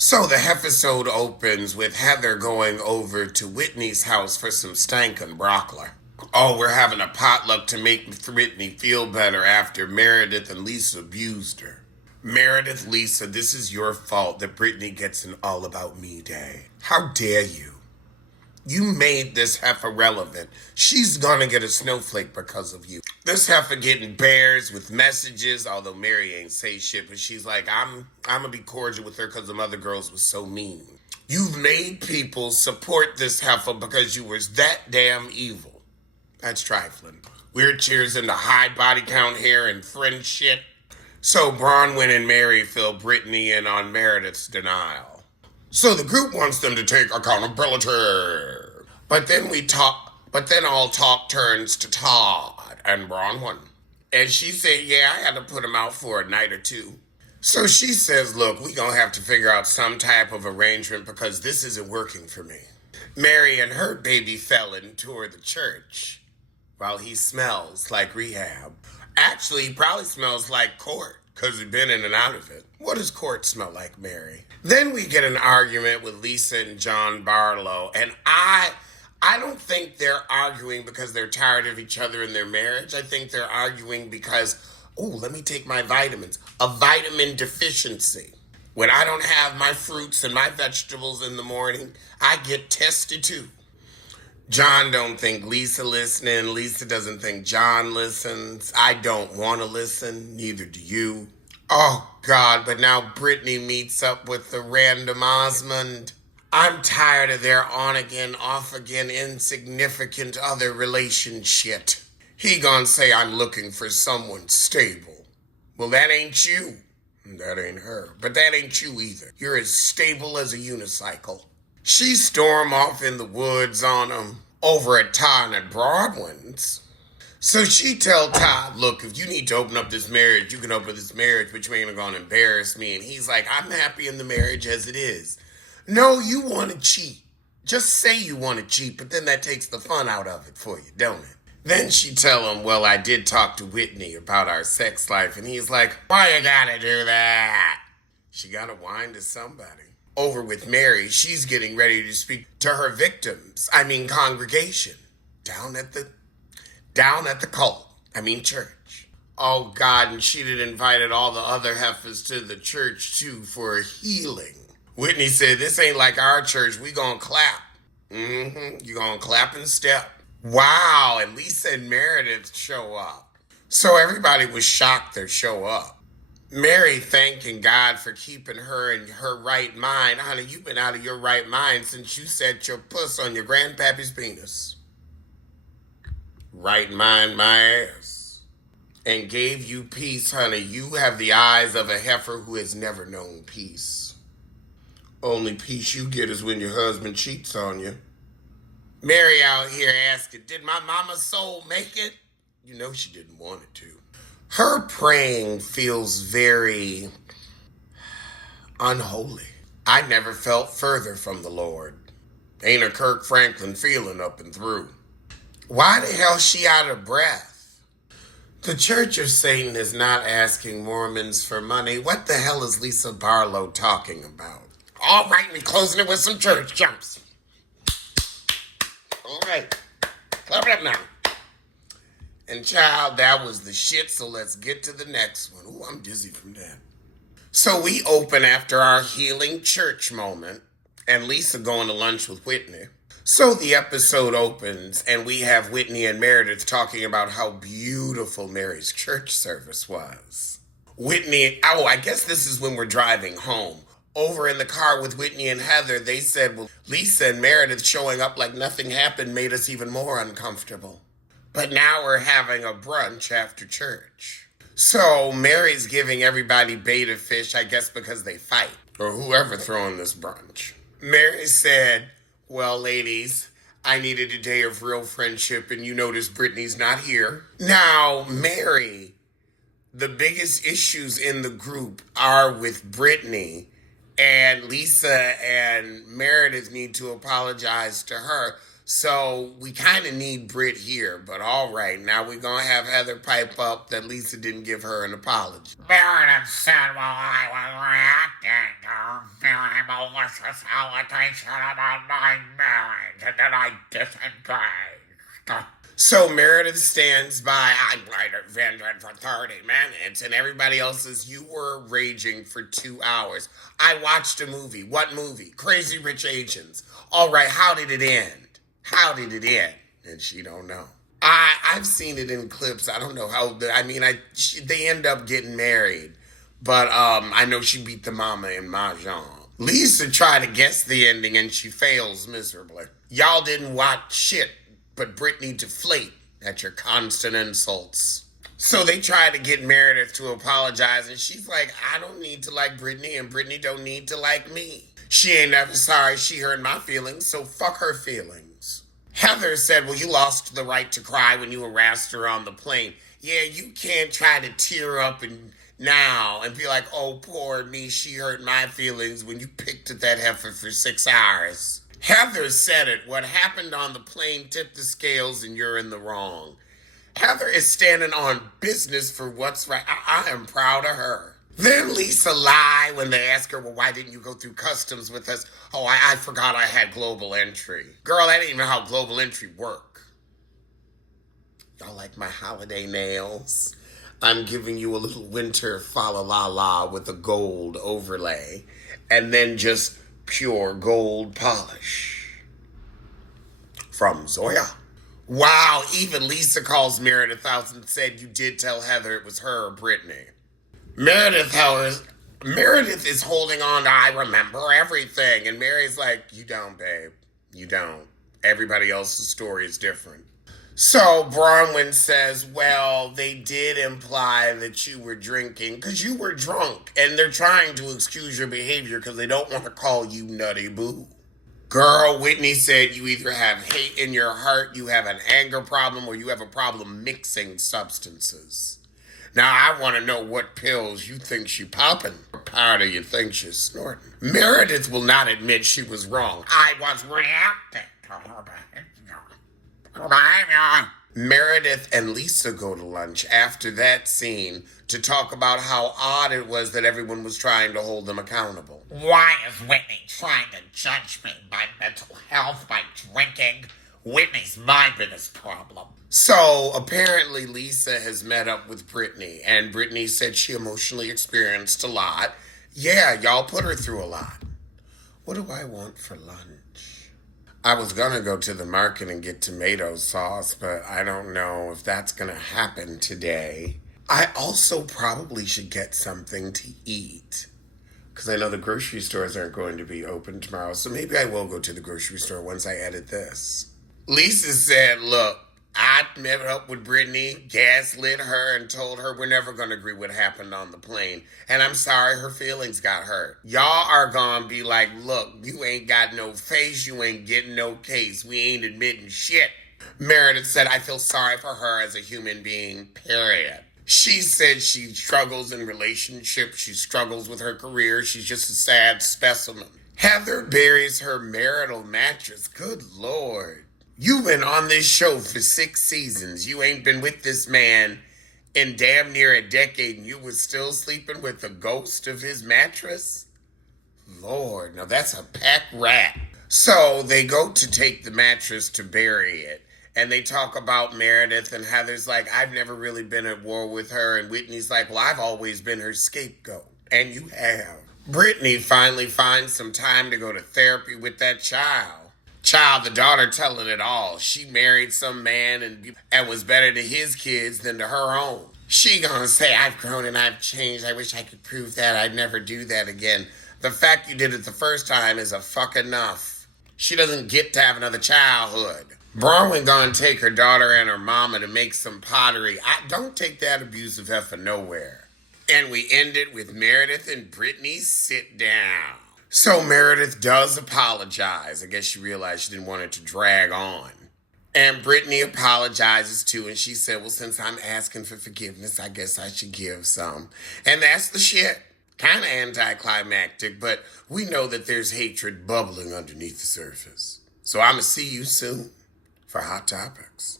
So the episode opens with Heather going over to Whitney's house for some stankin' broccoli. Oh, we're having a potluck to make Whitney feel better after Meredith and Lisa abused her. Meredith, Lisa, this is your fault that Britney gets an all about me day. How dare you? You made this heifer relevant. She's gonna get a snowflake because of you. This heifer getting bears with messages, although Mary ain't say shit, but she's like, I'm gonna be cordial with her because the other girls was so mean. You've made people support this heifer because you was that damn evil. That's trifling. We're cheers into high body count hair and friend shit. So Bronwyn and Mary fill Brittany in on Meredith's denial. So the group wants them to take accountability. But then all talk turns to Todd and Bronwyn. And she said, yeah, I had to put him out for a night or two. So she says, look, we gonna have to figure out some type of arrangement because this isn't working for me. Mary and her baby felon tour the church while he smells like rehab. Actually, he probably smells like court because he's been in and out of it. What does court smell like, Mary? Then we get an argument with Lisa and John Barlow, and I don't think they're arguing because they're tired of each other in their marriage. I think they're arguing because, let me take my vitamins. A vitamin deficiency. When I don't have my fruits and my vegetables in the morning, I get tested too. John don't think Lisa listening. Lisa doesn't think John listens. I don't want to listen. Neither do you. Oh, God, but now Brittany meets up with the random Osmond. I'm tired of their on-again, off-again, insignificant other relationship. He gonna say I'm looking for someone stable. Well, that ain't you. That ain't her. But that ain't you either. You're as stable as a unicycle. She storm off in the woods on him over at Todd and Broadwin's. So she tell Todd, look, if you need to open up this marriage, you can open this marriage, but you ain't gonna embarrass me. And he's like, I'm happy in the marriage as it is. No, you want to cheat. Just say you want to cheat, but then that takes the fun out of it for you, don't it? Then she tell him, well, I did talk to Whitney about our sex life. And he's like, why you gotta do that? She gotta whine to somebody. Over with Mary, she's getting ready to speak to her congregation. Down at the church. Oh, God, and she'd invited all the other heifers to the church, too, for a healing. Whitney said, this ain't like our church. We gonna clap. You gonna clap and step. Wow, and Lisa and Meredith show up. So everybody was shocked they show up. Mary thanking God for keeping her in her right mind. Honey, you've been out of your right mind since you set your puss on your grandpappy's penis. Right mind my ass. And gave you peace, honey. You have the eyes of a heifer who has never known peace. Only peace you get is when your husband cheats on you. Mary out here asking, did my mama's soul make it? You know she didn't want it to. Her praying feels very unholy. I never felt further from the Lord. Ain't a Kirk Franklin feeling up and through. Why the hell she out of breath? The Church of Satan is not asking Mormons for money. What the hell is Lisa Barlow talking about? All right, we closing it with some church jumps. All right, clap it up now. And child, that was the shit, so let's get to the next one. Ooh, I'm dizzy from that. So we open after our healing church moment, and Lisa going to lunch with Whitney. So the episode opens, and we have Whitney and Meredith talking about how beautiful Mary's church service was. Whitney, I guess this is when we're driving home. Over in the car with Whitney and Heather, they said, well, Lisa and Meredith showing up like nothing happened made us even more uncomfortable. But now we're having a brunch after church. So Mary's giving everybody beta fish, I guess because they fight, or whoever throwing this brunch. Mary said, well, ladies, I needed a day of real friendship, and you notice Brittany's not here. Now, Mary, the biggest issues in the group are with Brittany, and Lisa and Meredith need to apologize to her. So we kind of need Brit here, but all right, now we're going to have Heather pipe up that Lisa didn't give her an apology. Meredith said while I was reacting to feeling malicious allegation about my marriage, and then I disengaged. So Meredith stands by, I'm going to vent for 30 minutes, and everybody else says, you were raging for 2 hours. I watched a movie. What movie? Crazy Rich Asians. All right, how did it end? How did it end? And she don't know. I've seen it in clips. I don't know how. They end up getting married, but I know she beat the mama in mahjong. Lisa tried to guess the ending and she fails miserably. Y'all didn't watch shit, but Britney deflate at your constant insults. So they tried to get Meredith to apologize, and she's like, I don't need to like Britney, and Britney don't need to like me. She ain't never sorry she hurt my feelings, so fuck her feelings. Heather said, well, you lost the right to cry when you harassed her on the plane. Yeah, you can't try to tear up now and be like, oh, poor me, she hurt my feelings when you picked at that heifer for 6 hours. Heather said it. What happened on the plane tipped the scales and you're in the wrong. Heather is standing on business for what's right. I am proud of her. Then Lisa lied when they asked her, well, why didn't you go through customs with us? Oh, I forgot I had global entry. Girl, I didn't even know how global entry work. Y'all like my holiday nails? I'm giving you a little winter fa la la la with a gold overlay and then just pure gold polish. From Zoya. Wow, even Lisa calls Meredith out and said you did tell Heather it was her or Britney. Meredith is holding on to I remember everything. And Mary's like, you don't, babe. You don't. Everybody else's story is different. So Bronwyn says, well, they did imply that you were drinking because you were drunk. And they're trying to excuse your behavior because they don't want to call you Nutty Boo. Girl, Whitney said you either have hate in your heart, you have an anger problem, or you have a problem mixing substances. Now, I want to know what pills you think she popping. What powder you think she's snorting. Meredith will not admit she was wrong. I was reacting to her behavior. Meredith and Lisa go to lunch after that scene to talk about how odd it was that everyone was trying to hold them accountable. Why is Whitney trying to judge me by mental health, by drinking? Whitney's my biggest problem. So, apparently Lisa has met up with Britney, and Britney said she emotionally experienced a lot. Yeah, y'all put her through a lot. What do I want for lunch? I was gonna go to the market and get tomato sauce, but I don't know if that's gonna happen today. I also probably should get something to eat, because I know the grocery stores aren't going to be open tomorrow, so maybe I will go to the grocery store once I edit this. Lisa said, look, I met up with Britney, gaslit her, and told her we're never going to agree what happened on the plane. And I'm sorry her feelings got hurt. Y'all are going to be like, look, you ain't got no face, you ain't getting no case. We ain't admitting shit. Meredith said, I feel sorry for her as a human being, period. She said she struggles in relationships, she struggles with her career, she's just a sad specimen. Heather buries her marital mattress. Good Lord. You've been on this show for 6 seasons. You ain't been with this man in damn near a decade, and you was still sleeping with the ghost of his mattress? Lord, now that's a pack rat. So they go to take the mattress to bury it, and they talk about Meredith, and Heather's like, I've never really been at war with her, and Whitney's like, well, I've always been her scapegoat. And you have. Britney finally finds some time to go to therapy with that child. The daughter telling it all. She married some man and was better to his kids than to her own. She gonna say, I've grown and I've changed. I wish I could prove that. I'd never do that again. The fact you did it the first time is a fuck enough. She doesn't get to have another childhood. Bronwyn gonna take her daughter and her mama to make some pottery. I don't take that abusive heifer nowhere. And we end it with Meredith and Britney sit down. So Meredith does apologize. I guess she realized she didn't want it to drag on. And Britney apologizes too, and she said, well, since I'm asking for forgiveness, I guess I should give some. And that's the shit. Kind of anticlimactic, but we know that there's hatred bubbling underneath the surface. So I'm going to see you soon. for Hot Topics.